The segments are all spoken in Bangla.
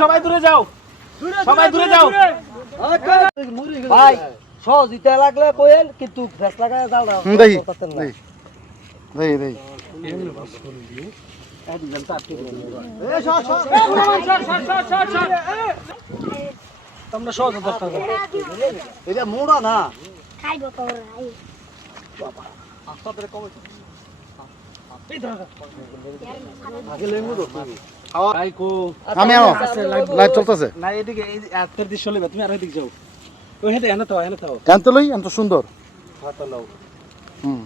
সবাই দূরে যাও, সবাই দূরে যাও। ভাই সহজিতে লাগলে কোয়েল কিন্তু ফেস লাগায় জাল দাও। দেই দেই দেই তোমরা সহজ দরকার এটা মোড়া না খাইবো তো ভাই আস্তাদের কমে আমি লাইভ চলতেছে না এদিকে এই আত্মের দৃশ্য লইবা, তুমি আর ওইদিকে যাও। ওই হেঁটে এনে থাও, এনে থাও। জানতে লই এত সুন্দর হাতে লাও। হুম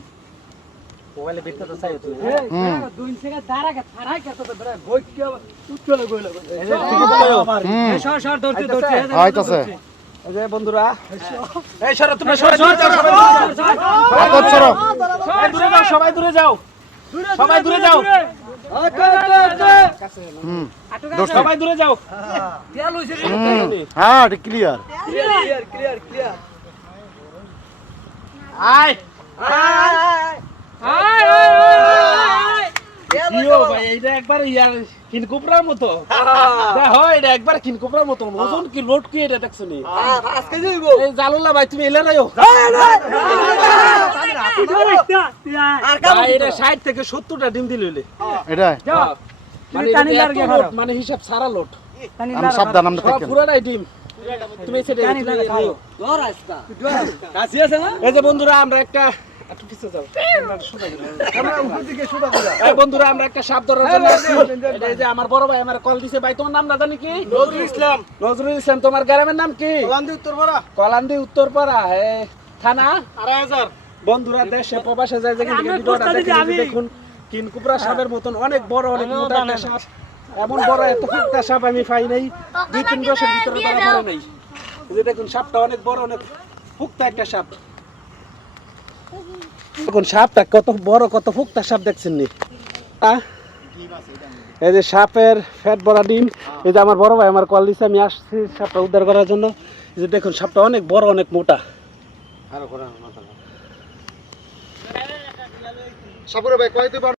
মোবাইলে দেখতে তো চাই তুমি। হুম দুই থেকে দাঁড়া ছাড়াই গেছে তো বড় গই কি উচ্চলে গইল এই যে টিকিট পাইও। হুম সর সর ধরতে ধরতে আইতাছে এই যে বন্ধুরা, এই সরো, তোমরা সরো, সরো, সবাই আতর ছড়ো দূরে যাও, সবাই দূরে যাও, সবাই দূরে যাও, হুম সবাই দূরে যাও। তেল হইছে হ্যাঁ এটা ক্লিয়ার ক্লিয়ার ক্লিয়ার ক্লিয়ার আয় ইয়ো ভাই, এইটা একবার ইয়ার কিনকুপড়ার মতো। দেখো এটা একবার কিনকুপড়ার মতো। ওজন কি লোড কি এটা দেখছো নি? আজকে যাইবো এই জালুল্লাহ ভাই, তুমি এলে রাইও। আর ভাই এটা 60 থেকে 70টা ডিম দিল হইলে। এটা মানে টানি এটা লাগে এত ঘর। লোড, মানে হিসাব সারা লোড। আমি সাবধান আমরা সব থাকেন পুরাটাই ডিম। তুমি এই সাইডে ধর আজকা কাছে আছে না এই যে বন্ধুরা, আমরা একটা একটু পিছে যাও। আমরা উপর দিকে সুদা দিলা এই বন্ধুরা, আমরা একটা সাপ ধরার জন্য আসছি। এটা এই যে আমার বড় ভাই আমার কল দিছে। ভাই তোমার নাম না জানি কি? নজরুল ইসলাম নজরুল ইসলাম। তোমার গ্রামের নাম কি? লান্দি উত্তরপাড়া কলান্দি উত্তরপাড়া। থানা 2.5 বন্ধুরা, দেশে প্রবাসে যায় যে ভিডিওটা দেখেন, দেখুন কিনকুপড়া সাপের মতন অনেক বড়, অনেক মোটা একটা সাপ। এমন বড় এত ফুটটা সাপ আমি পাই নাই 2-3 বছর ভিতরে ধরা পড়ে নাই। এই যে দেখুন সাপটা অনেক বড়, অনেক ফুকতা একটা সাপ। দেখুন সাপটা কত বড়, কত ফুকতা সাপ দেখছেন নি? এই যে সাপের ফ্যাট বড়া ডিম। এই যে আমার বড় ভাই আমার কল দিছে, আমি আসছি সাপটা উদ্ধার করার জন্য। এই যে দেখুন সাপটা অনেক বড়, অনেক মোটা। সাপুরে ভাই কয়তে